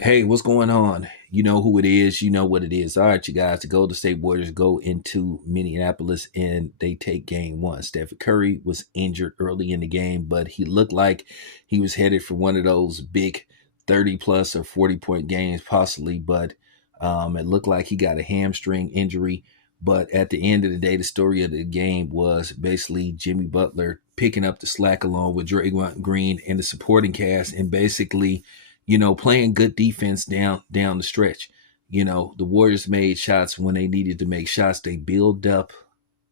Hey, what's going on? You know who it is. You know what it is. All right, you guys. The Golden State Warriors go into Minneapolis and they take game one. Stephen Curry was injured early in the game, but he looked like he was headed for one of those big 30 plus or 40-point games, possibly. But it looked like he got a hamstring injury. But at the end of the day, the story of the game was basically Jimmy Butler picking up the slack along with Draymond Green and the supporting cast and basically playing good defense down the stretch. The Warriors made shots when they needed to make shots. They build up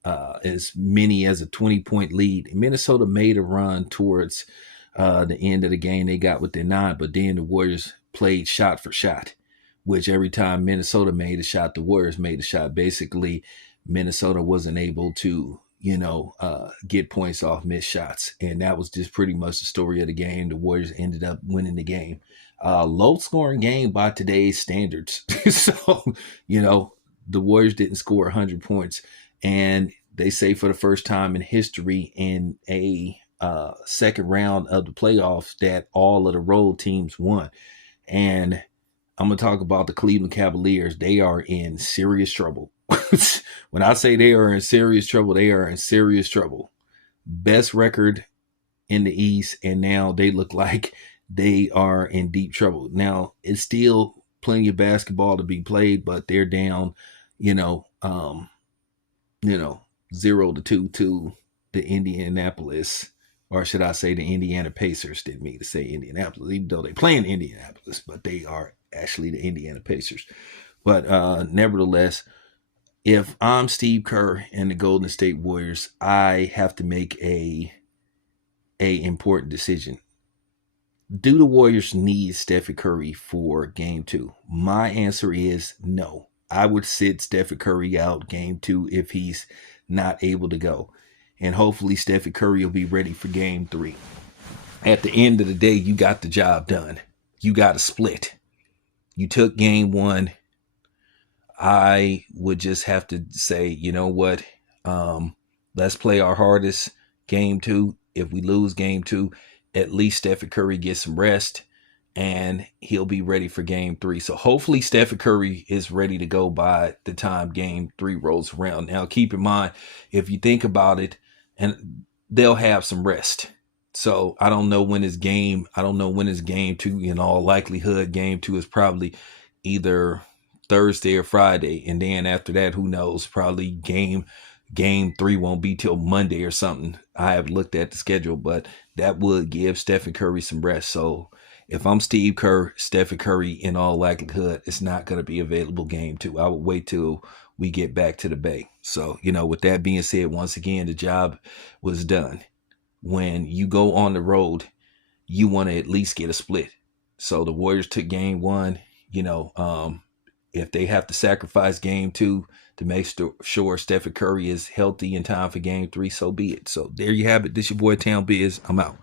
as many as a 20-point lead. Minnesota made a run towards the end of the game. They got within nine, but then the Warriors played shot for shot, which every time Minnesota made a shot, the Warriors made a shot. Basically, Minnesota wasn't able to get points off missed shots. And that was just pretty much the story of the game. The Warriors ended up winning the game. Low scoring game by today's standards. So, the Warriors didn't score 100 points. And they say for the first time in history in a second round of the playoffs that all of the road teams won. And I'm going to talk about the Cleveland Cavaliers. They are in serious trouble. When I say they are in serious trouble, they are in serious trouble. Best record in the East, and now they look like they are in deep trouble. Now, it's still plenty of basketball to be played, but they're down, you know, um, 0-2 to the Indianapolis, or should I say the Indiana Pacers. Didn't mean to say Indianapolis, even though they play in Indianapolis, but they are actually the Indiana Pacers. But nevertheless, if I'm Steve Kerr and the Golden State Warriors, I have to make a important decision. Do the Warriors need Stephen Curry for game two? My answer is no. I would sit Stephen Curry out game two if he's not able to go. And hopefully Stephen Curry will be ready for game three. At the end of the day, you got the job done. You got a split. You took game one. I would just have to say, you know what? Let's play our hardest game two. If we lose game two, at least Stephen Curry gets some rest and he'll be ready for game three. So hopefully Stephen Curry is ready to go by the time game three rolls around. Now, keep in mind, if you think about it, and they'll have some rest. So I don't know when his game, I don't know when his game two, in all likelihood, game two is probably either Thursday or Friday. And then after that, who knows, probably game three won't be till Monday or something. I have looked at the schedule, but that would give Stephen Curry some rest. So if I'm Steve Kerr, Stephen Curry, in all likelihood, it's not going to be available game two. I would wait till we get back to the Bay. So, with that being said, once again, the job was done. When you go on the road, you want to at least get a split. So the Warriors took game one, if they have to sacrifice game two to make sure Stephen Curry is healthy in time for game three, so be it. So there you have it. This your boy Town Biz. I'm out.